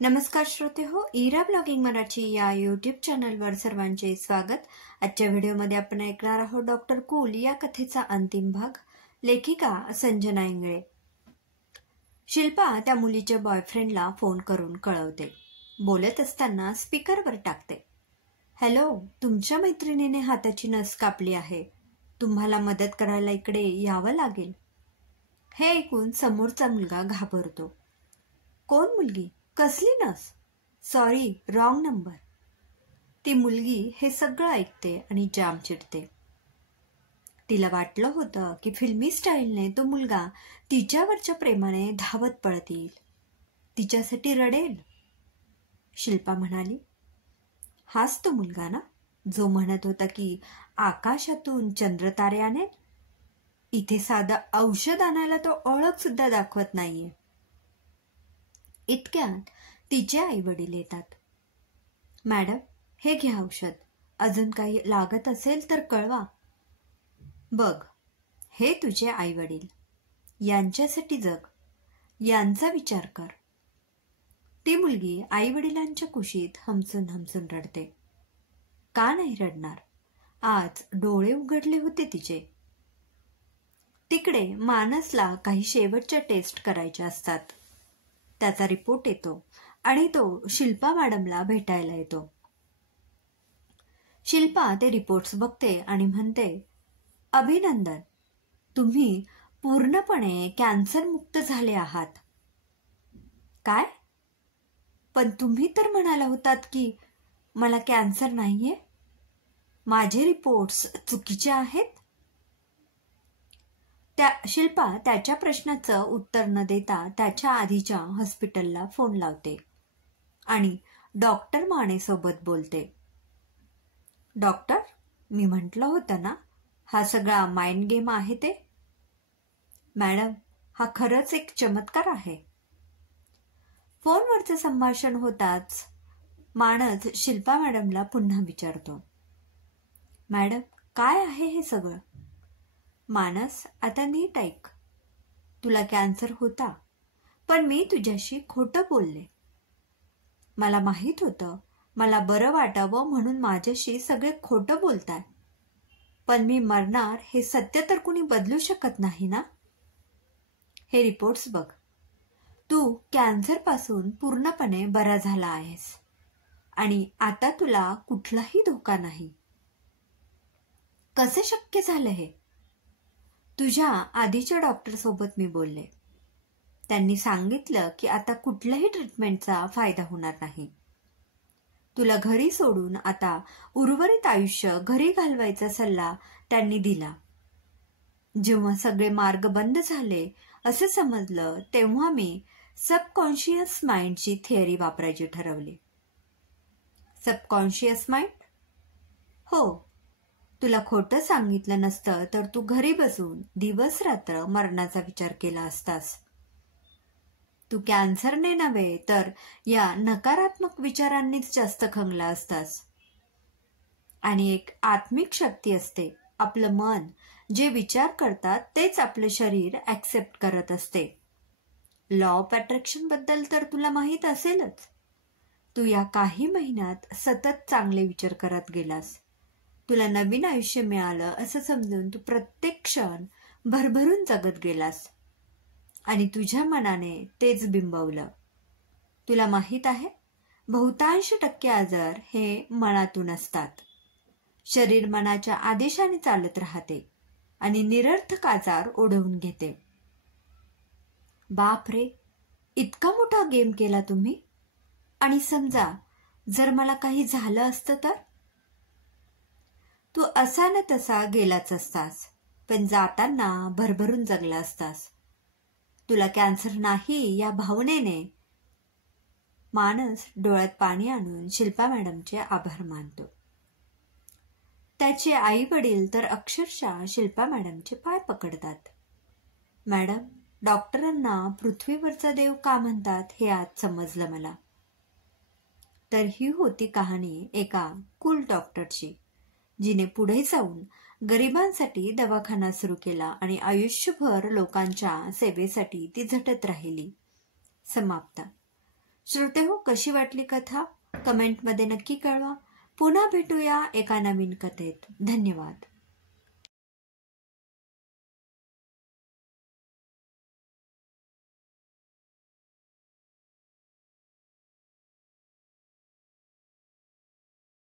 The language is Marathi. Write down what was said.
नमस्कार श्रोते हो, इरा ब्लॉगिंग मराठी या यूट्यूब चॅनलवर सर्वांचे स्वागत। आजच्या व्हिडिओमध्ये आपण ऐकणार आहोत डॉक्टर कूल या कथेचा अंतिम भाग। लेखिका संजना इंगळे। शिल्पा त्या मुलीच्या बॉयफ्रेंडला फोन करून कळवते। बोलत असताना स्पीकरवर टाकते, हॅलो, तुमच्या मैत्रिणीने हाताची नस कापली आहे, तुम्हाला मदत करायला इकडे यावं लागेल। हे ऐकून समोरचा मुलगा घाबरतो। कोण मुलगी? कसली नस? Sorry, wrong number. ती मुलगी हे सगळं ऐकते आणि जाम चिडते। तिला वाटलं होतं की फिल्मी स्टाईलने तो मुलगा तिच्यावरच्या प्रेमाने धावत पळत येईल, तिच्यासाठी रडेल। शिल्पा म्हणाली, हाच तो मुलगा ना जो म्हणत होता की आकाशातून चंद्रतारे आणेल? इथे साधं औषध आणायला तो ओळख सुद्धा दाखवत नाहीये। इतक्यात तिचे आई वडील येतात। मॅडम, हे घ्या औषध, अजून काही लागत असेल तर कळवा। बघ, हे तुझे आई वडील, यांच्यासाठी जग, यांचा विचार कर। ती मुलगी आई वडिलांच्या कुशीत हमसून हमसून रडते। का नाही रडणार? आज डोळे उघडले होते तिचे। तिकडे मानसला काही शेवटच्या टेस्ट करायच्या असतात। त्याचा रिपोर्ट येतो आणि तो शिल्पा मॅडमला भेटायला येतो। शिल्पा ते रिपोर्ट्स बघते आणि म्हणते, अभिनंदन, तुम्ही पूर्णपणे कॅन्सर मुक्त झाले आहात। काय? पण तुम्ही तर म्हणाला होतात की मला कॅन्सर नाहीये, माझे रिपोर्ट्स चुकीचे आहेत। शिल्पा त्याच्या प्रश्नाचं उत्तर न देता त्याच्या आधीच्या हॉस्पिटलला फोन लावते आणि डॉक्टर मानेसोबत बोलते। डॉक्टर, मी म्हटलं होतं ना, हा सगळा माइंड गेम आहे ते। मॅडम, हा खरंच एक चमत्कार आहे। फोनवरचं संभाषण होताच मानस शिल्पा मॅडमला पुन्हा विचारतो, मॅडम, काय आहे हे सगळं? मानस, आता नीट ऐक, तुला कॅन्सर होता, पण मी तुझ्याशी खोटं बोलले। मला माहित होतं मला बरं वाटावं म्हणून माझ्याशी सगळे खोटं बोलताय, पण मी मरणार हे सत्य तर कुणी बदलू शकत नाही ना। हे रिपोर्ट्स बघ, तू कॅन्सर पासून पूर्णपणे बरा झाला आहेस आणि आता तुला कुठलाही धोका नाही। कसे शक्य झालं हे? तुझ्या आधीच्या डॉक्टर सोबत मी बोलले, त्यांनी सांगितलं की आता कुठल्याही ट्रीटमेंटचा फायदा होणार नाही। तुला घरी सोडून आता उर्वरित आयुष्य घरी घालवायचा सल्ला त्यांनी दिला। जेव्हा सगळे मार्ग बंद झाले असे समजलं तेव्हा मी सबकॉन्शियस माइंडची थिअरी वापरायची ठरवली। Subconscious mind? हो, तुला खोटं सांगितलं नसतं तर तू घरी बसून दिवस रात्र मरणाचा विचार केला असतास। तू कॅन्सरने नव्हे तर या नकारात्मक विचारांनीच जास्त खंगला असतास। आणि एक आत्मिक शक्ती असते, आपलं मन, जे विचार करतात तेच आपलं शरीर ऍक्सेप्ट करत असते। लॉ ऑफ अट्रॅक्शन बद्दल तर तुला माहित असेलच। तू या काही महिन्यात सतत चांगले विचार करत गेलास, तुला नवीन आयुष्य मिळालं असं समजून तू प्रत्येक क्षण भरभरून जगत गेलास आणि तुझ्या मनाने तेच बिंबवलं। तुला माहित आहे, बहुतांश टक्के आजार हे मनातून असतात। शरीर मनाच्या आदेशाने चालत राहते आणि निरर्थक आजार ओढवून घेते। बाप रे, इतका मोठा गेम केला तुम्ही। आणि समजा जर मला काही झालं असतं तर? तू असा न तसा गेलाच असतास, पण जाताना भरभरून जगला असतास। तुला कॅन्सर नाही या भावनेने मानस डोळ्यात पाणी आणून शिल्पा मॅडमचे आभार मानतो। त्याचे आई वडील तर अक्षरशः शिल्पा मॅडमचे पाय पकडतात। मॅडम, डॉक्टरांना पृथ्वीवरचा देव का म्हणतात हे आज समजलं मला। तर ही होती कहाणी एका कूल डॉक्टरची, जिने पुढे जाऊन गरिबांसाठी दवाखाना सुरू केला आणि आयुष्यभर लोकांच्या सेवेसाठी ती झटत राहिली। समाप्त। श्रोते हो, कशी वाटली कथा कमेंटमध्ये नक्की कळवा. पुन्हा भेटूया एका नवीन कथेत. धन्यवाद.